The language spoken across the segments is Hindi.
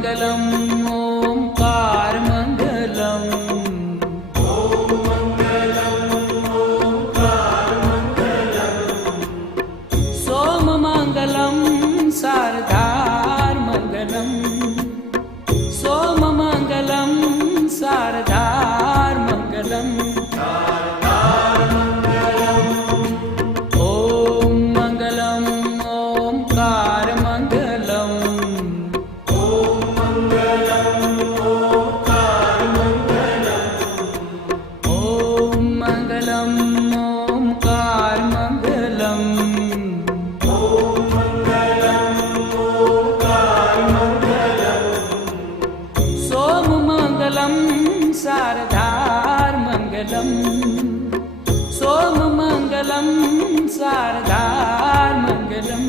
मंगलम ओंकार मंगलम। ओम मंगलम ओंकार मंगलम। सोम मंगलम शारदार मंगलम। सोम मंगलम शारदार मंगलम। ओम मंगलम ओंकार मंगलम। ओम मंगलम ओंकार मंगलम। ओम मंगलम ओंकार मंगलम। ओम मंगलम ओंकार मंगलम। सोम मंगलम शारदार मंगलम। सोम मंगलम शारदार मंगलम।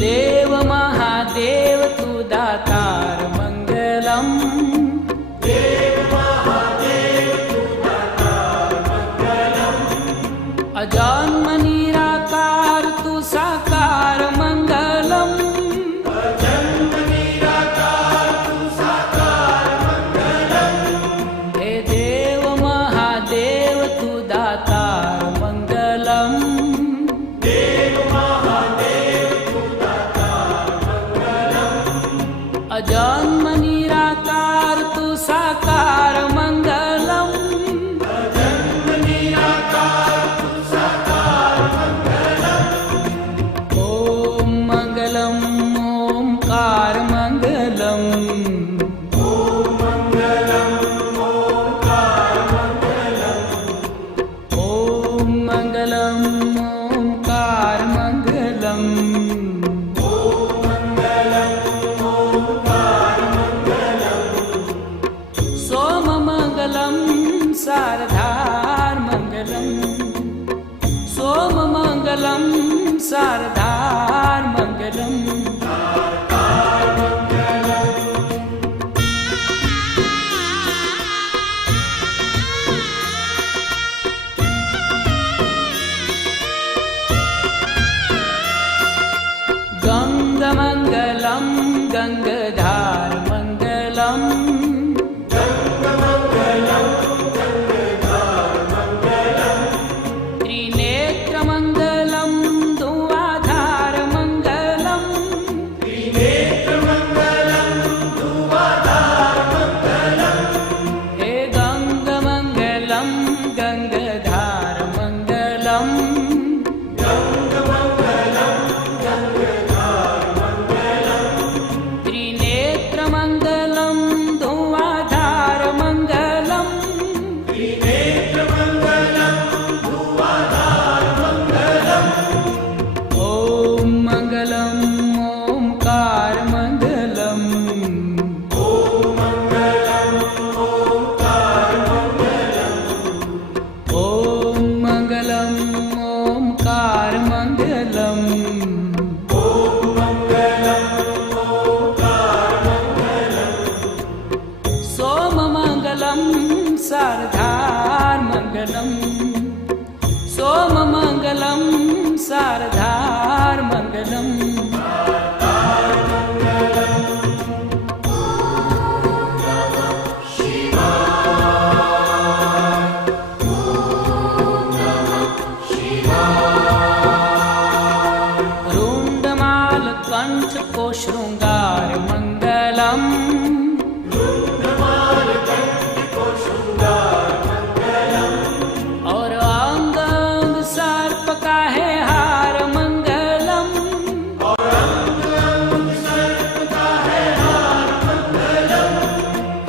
देव महादेव तू दातार मंगलम। देव महादेव तू दातार मंगलम। अजन्म निराकार तू साकार मंगलम। अजन्म निराकार तू साकार मंगलम। हे देव महादेव तू दातार मंगलम। देव महादेव तू दातार मंगलम। अजन्म निराकार तू साकार मंगलम। अजन्म निराकार तू साकार मंगलम। ओम मंगलम ओंकार मंगलम। ओम मंगलम ओंकार मंगलम। ओम मंगलम ओंकार मंगलम। ओम मंगलम ओंकार मंगलम। सोम मंगलम शारदार मंगलम। सोम मंगलम शारदार मंगलम। गंग मंगलम गंगधार मंगलम। त्रिनेत्र मंगलम धुआधार मंगलम। त्रिनेत्र मंगलम धुआधार मंगलम। हे गंग मंगलम गंगधार मंगलम। गंग मंगलम गंगधार मंगलम। त्रिनेत्र मंगलम धुआधार मंगलम। त्रिनेत्र मंगलम धुआधार मंगलम। ओम मंगलम ओंकार मंगलम। ओम मंगलम ओंकार मंगलम। ओम मंगलम ओंकार मंगलम। ओम मंगलम ओंकार मंगलम। सोम मंगलम शारदार मंगलम। सोम मंगलम शारदार मंगलम। रुंडमाल कंठ को श्रृंगार मंगलम। और अंग अंग सर्प का है हार मंगलम।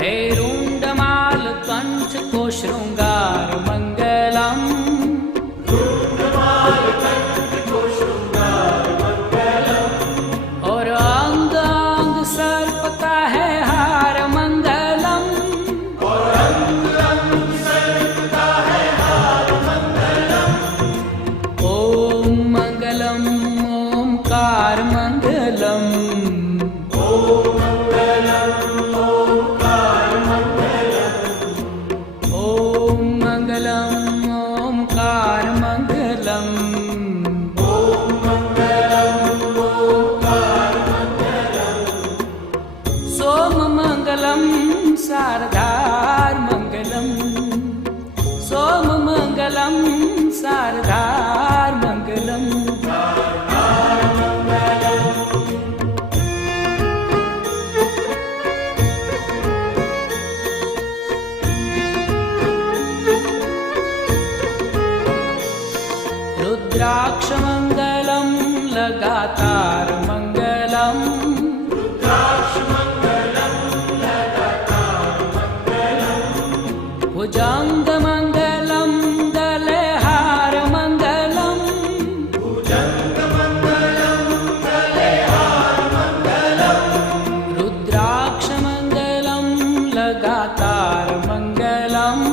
हे रुंडमाल कंठ को श्रृंगार मंगलम। और अंग अंग सर्प का है सोममङ्गलं सार्धार्मङ्गलं सोममङ्गलं सार्धार्मङ्गलम् रुद्राक्षमङ्गलं लगातार मङ्गलम् भुजङ्गमङ्गलं गलेहारमङ्गलम् रुद्राक्षमङ्गलं लगातार मङ्गलम्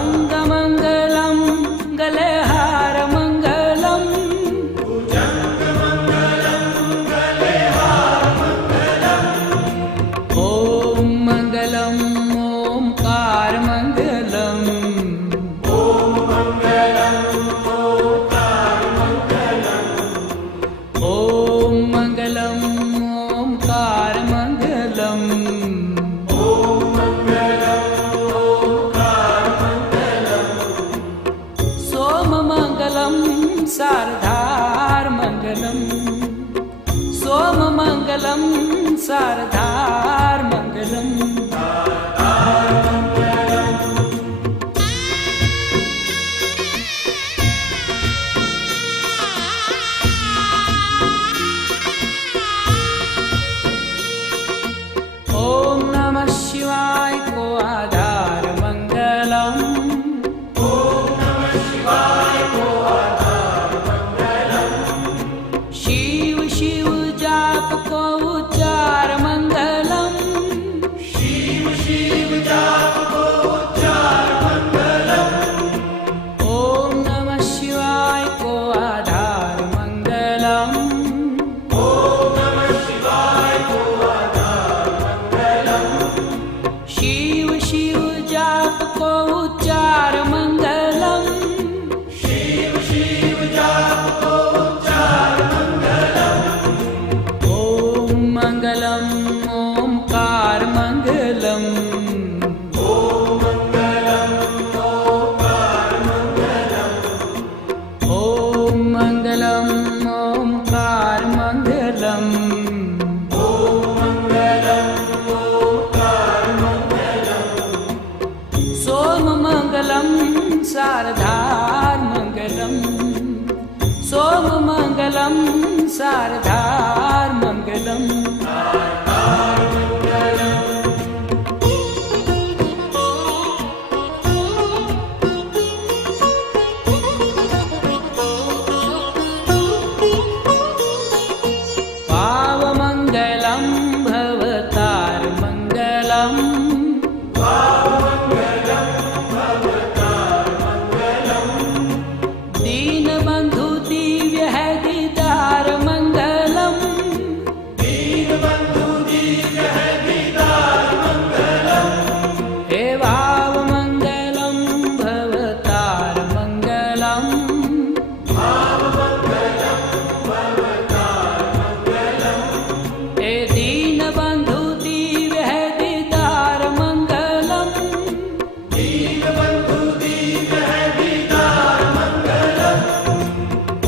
भुजङ्गमङ्गलं गलेहारमङ्गलम् ॐ मङ्गलं ओङ्कारमङ्गलम् ॐ मङ्गलं ओङ्कारमङ्गलम् सोममङ्गलं सार्धार्मङ्गलं सोममङ्गलं सार्धार्मङ्गलम् ॐ नमः शिवाय को आधारमङ्गलम् शिव शिव जाप को उच्चार मंगलम ओम नमः शिवाय को आधार मंगलम शिव शिव जाप को उच्चार मंगलम ॐ मङ्गलं ओङ्कारमङ्गलम् ॐ मङ्गलं ओङ्कारमङ्गलम् सोममङ्गलं सार्धार्मङ्गलं सोममङ्गलं सार्धार्मङ्गलम् पावमङ्गलं भवतार्मङ्गलम् दीनबन्धु दिव्य है दीदार मङ्गलम् हे भावमङ्गलं भवतार्मङ्गलम् हे दीनबन्धु दिव्य है दीदार मङ्गलम्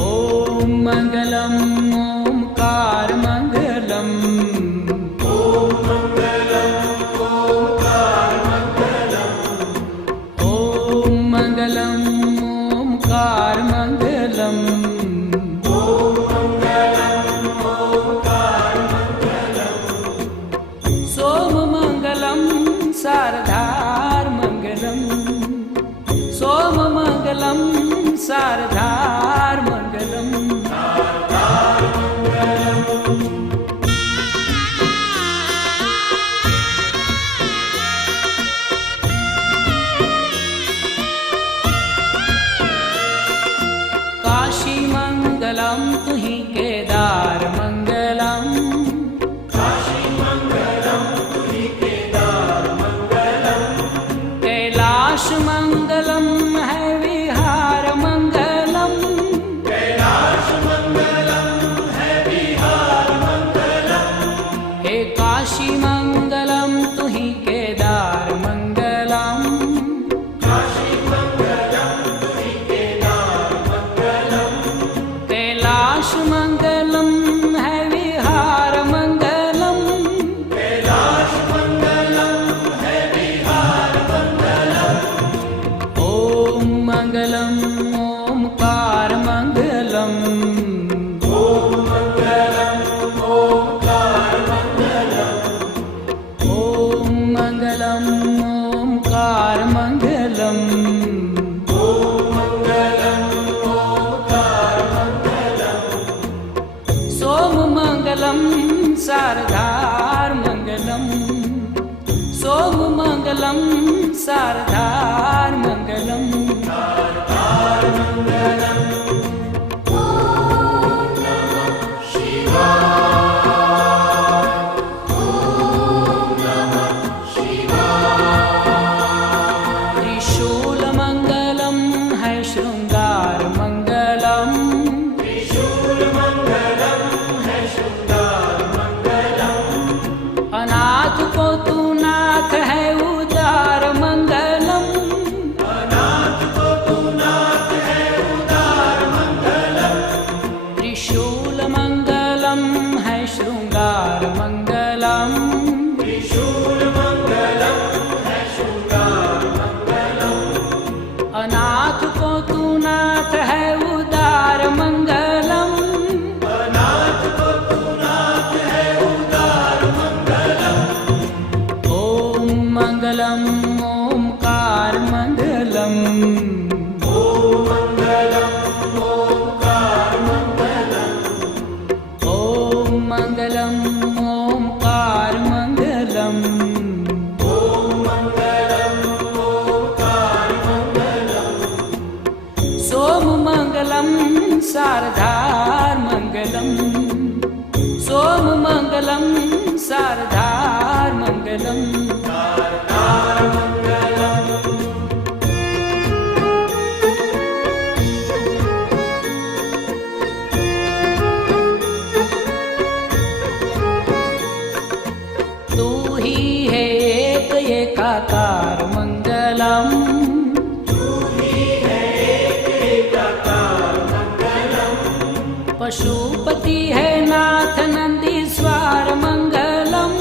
ॐ मङ्गलं ओङ्कारमङ्गलम् ॐ मङ्गलं ओङ्कारमङ्गलम् सोममङ्गलं सार्धार्मङ्गलम् सोममङ्गलं सार्धार्मङ्गलम् काशीमङ्गलं तुहि केदारमङ्गलम् कैलाशमङ्गलं है विहारमङ्गलम् कैलाश मंगलम है विहार मंगलम, कैलाश मंगलम है विहार मंगलम। ओम मंगलम ओमकार मंगलम, ओम मंगलम ओंकार मंगलम। ओम मंगलम ओमकार मंगलम। ओम मंगलम ओंकार मंगलम। सोम मंगलम शारदार मंगलम, सोम मंगलम शारदार मंगलम। शारदार मंगलम। ओम नमः शिवाय। ओम नमः शिवाय। त्रिशूल मंगलम है श्रृंगार मंगलम, त्रिशूल मंगलम है शृंगार मंगलम। अनाथ को तू नाथ है उदार मंगलम, अनाथ को तू नाथ है उदार मंगलम। त्रिशूल मंगलम है श्रृंगार मंगलम, त्रिशूल मंगलम है शृंगार मंगलम। अनाथ को तू नाथ है उदार मंगलम, अनाथ को तू नाथ है उदार मंगलम। ओम मंगलम ओमकार मंगलम, ओम मंगलम ओंकार मंगलम। ओम मंगलम ओमकार मंगलम। ओम मंगलम ओंकार मंगलम। सोम मंगलम शारदार मंगलम, सोम मंगलम शारदार मंगलम। शारदार मंगलम। तू ही है एक एकाकार मंगलम, तू ही है एक एकाकार मंगलम। पशुपति है नाथ नंदीश्वर मंगलम,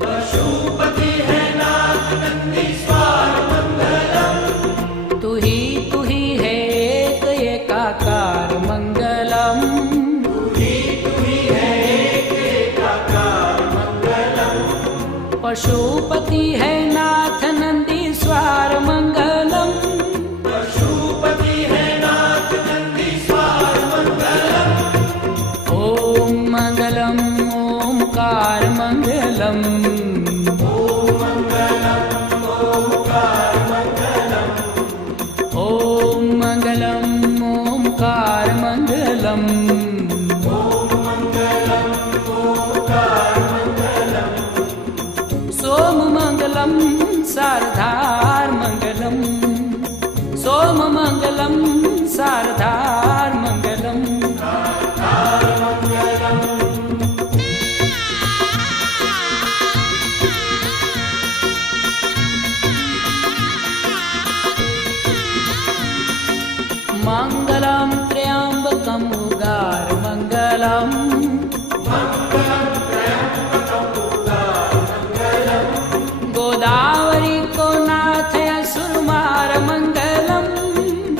पशुपति है नाथ नंदीश्वर मंगलम। तू ही है एक एकाकार मंगलम, तू ही है एक एकाकार मंगलम। पशुपति है नाथ नंदीश्वर मंगलम। पशुपति है नाथ नंदीश्वर मंगलम। ओम मंगलम ओमकार मंगलम, ओम मंगलम ओंकार मंगलम। ओम मंगलम ओमकार मंगलम। ओम मंगलम ओंकार मंगलम। सोम मंगलम शारदार मंगलम, सोम मंगलम शारदार मंगलम। शारदार मंगलम। मंगलम त्र्यंबकम उगार मंगलम, मंगलम त्र्यंबकम उदार मंगलम। गोदावरी को नाथ असुरमार मंगलम,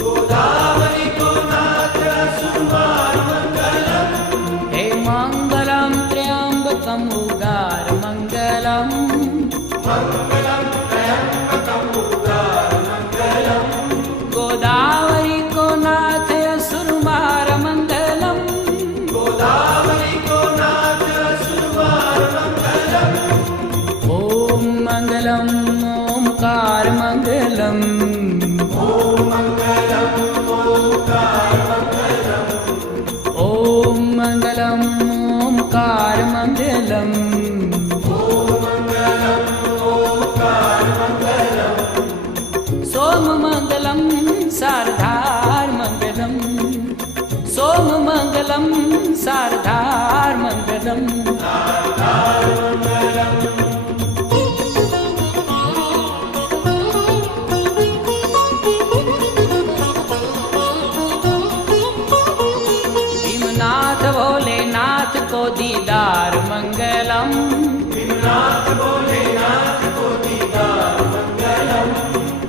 गोदावरी को नाथ असुरमार मंगलम। हे मंगलम त्र्यंबकम उगार मंगलम, मंगलम त्र्यंबकम उदार मंगलम। गोदावरी को नाथ असुरमार मंगलम, गोदावरी को नाथ असुरमार मंगलम। ओम मंगलम ओमकार मंगलम, ओम मंगलम ओंकार मंगलम। ओम मंगलम ओमकार मंगलम। ओम मंगलम ओंकार मंगलम। सोम मंगलम शारदार मंगलम, सोम मंगलम शारदार मंगलम। शारदार मंगलम। भीमनाथ भीमनाथ भोलेनाथ को दीदार मंगलम, भीमनाथ भोलेनाथ को दीदार मंगलम,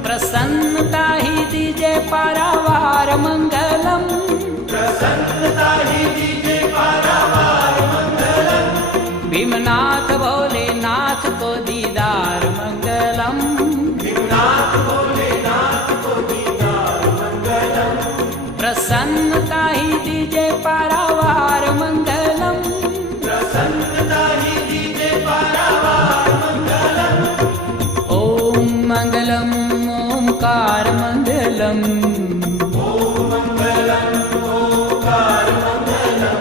प्रसन्नता ही दीजे पारावार मंगलम, प्रसन्नता ही दीजे पारावार मंगलम, भीमनाथ भोलेनाथ को दीदार मंगलम, भीमनाथ भोलेनाथ को दीदार मंगलम, प्रसन्नता ही दीजे पारावार मंगलम, प्रसन्नता ही दीजे पारावार मंगलम, ओम मंगलम ओंकार मंगलम, ओम मंगलम ओंकार मंगलम,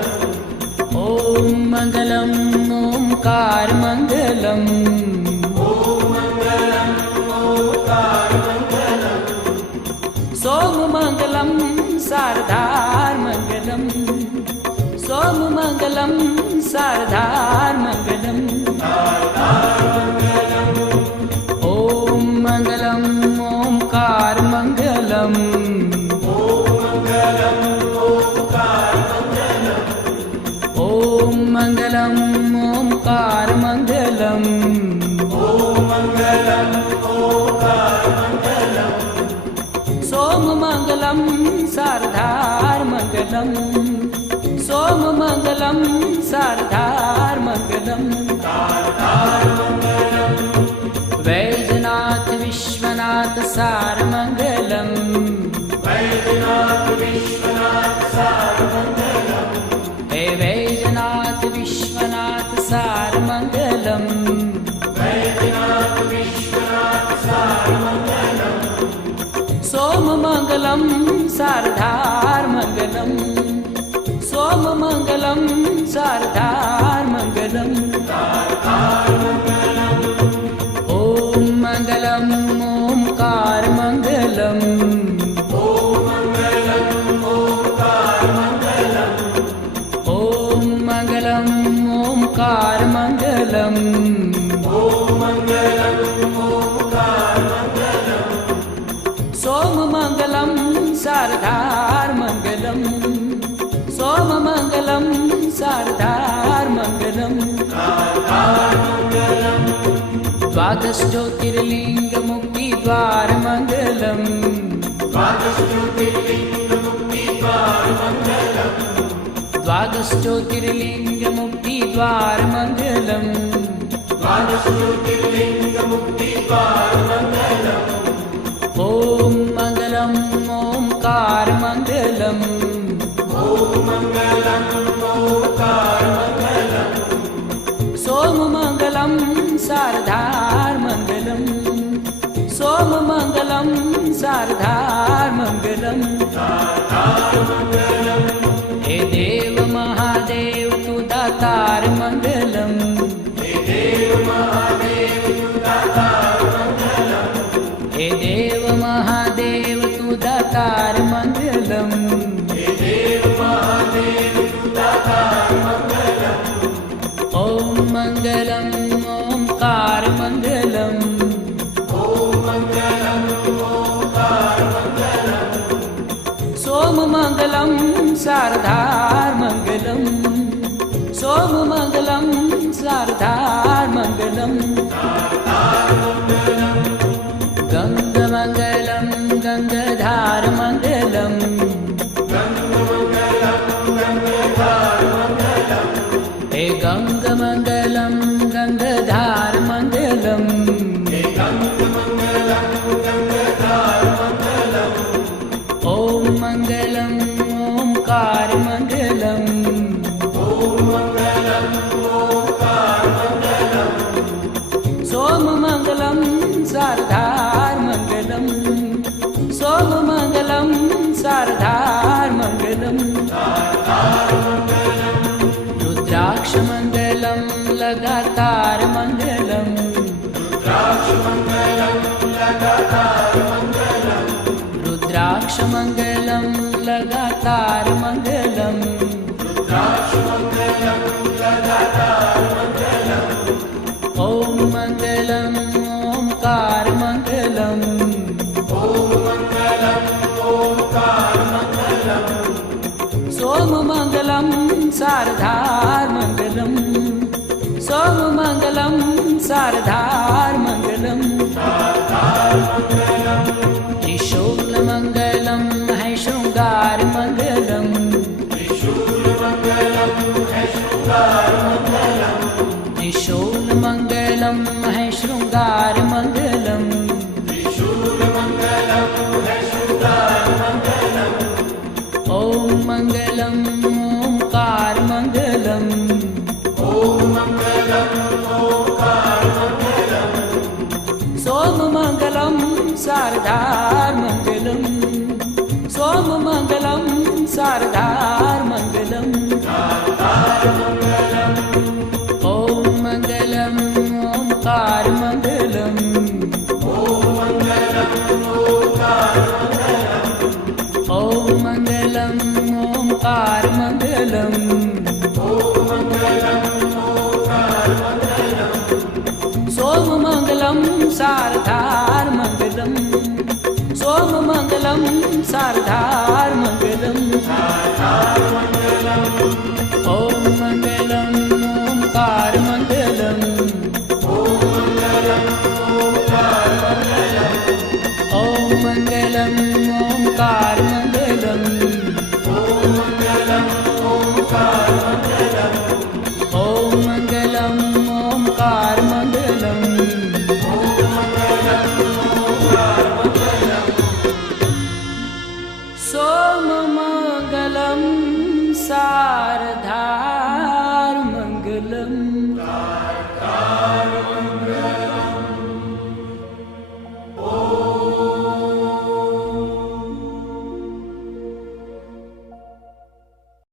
ओम मंगलम ओंकार मंगलम, ओम मंगलम ओंकार मंगलम, सोम मंगलम शारदार मंगलम, सोम मंगलम शारदार मंगलम, ओम मंगलम ओंकार मंगलम, ओम मंगलम ओंकार मंगलम, ओम मंगलम ओंकार मंगलम, ओम मंगलम ओंकार मंगलम, सोम मंगलम शारदार मंगलम, सोम मंगलम शारदार मंगलम, वैजनाथ विश्वनाथ सार मंगलम, वैद्यनाथ विश्वनाथ सार मंगलम, हे वैजनाथ विश्वनाथ सार मंगलम, वैद्यनाथ विश्वनाथ सार मंगलम, सोम मंगलम शारदार मंगलम, सोम मंगलम शारदार मंगलम, ओम मंगलम ओंकार मंगलम, ओम मंगलम ओंकार मंगलम, ओम मंगलम ओंकार मंगलम, ओम मंगलम ओंकार मंगलम, सोम मंगलम शारदार मंगलम, सोम मंगलम शारदार मंगलम, द्वादश ज्योतिर्लिंग मुक्ति द्वार मंगलम, द्वादश ज्योतिर्लिंग मुक्ति द्वार मंगलम, द्वादश ज्योतिर्लिंग मुक्ति द्वार मंगलम, द्वादश ज्योतिर्लिंग मुक्ति द्वार मंगलम, ओम मंगलम ओंकार मंगलम, ओम मंगलम ओंकार मंगलम, सोम मंगलम शारदार मंगलम, सोम मंगलम शारदार मंगलम, हे देव महादेव तू दातार मंगलम, हे देव महादेव तू दातार मंगलम, हे देव महादेव तू दातार मंगलम, हे देव महादेव तू दातार मंगलम, ओम मंगलम ओंकार मंगलम, ओम मंगलम ओंकार मंगलम, सोम मंगलम शारदार मंगलम, सोम मंगलम शारदार मंगलम, गंग मंगलम गंगाधार मंगलम, हे गंग मंगलम गंगाधार मंगलम, ओम मंगलम ओंकार मंगलम, सोम मंगलम शारदार मंगलम, सोम मंगलम शारदार मंगलम, रुद्राक्ष मंगलम लगातार मंगलम, रुद्राक्ष मंगलम लगातार मंगलम, ओम मंगलम ओंकार मंगलम, सोम मंगलम सारधार्मङ्गलम् सोममङ्गलं सारधार्मङ्गलम् त्रिशूलमङ्गलं है शृङ्गारमङ्गलम् त्रिशूलमङ्गलं है शृङ्गारमङ्गलम् ॐ मङ्गलम् ओङ्कारमङ्गलम् सोममङ्गलं सारधार्मङ्गलम् सोममङ्गलं सारधार्मङ्गलम् ॐ मङ्गलम् ओङ्कारमङ्गलम् ॐ मङ्गलम् ओङ्कारमङ्गलम् सोममङ्गलं सारधार्मङ्गलम् सोममङ्गलं सारधार्मङ्गलम्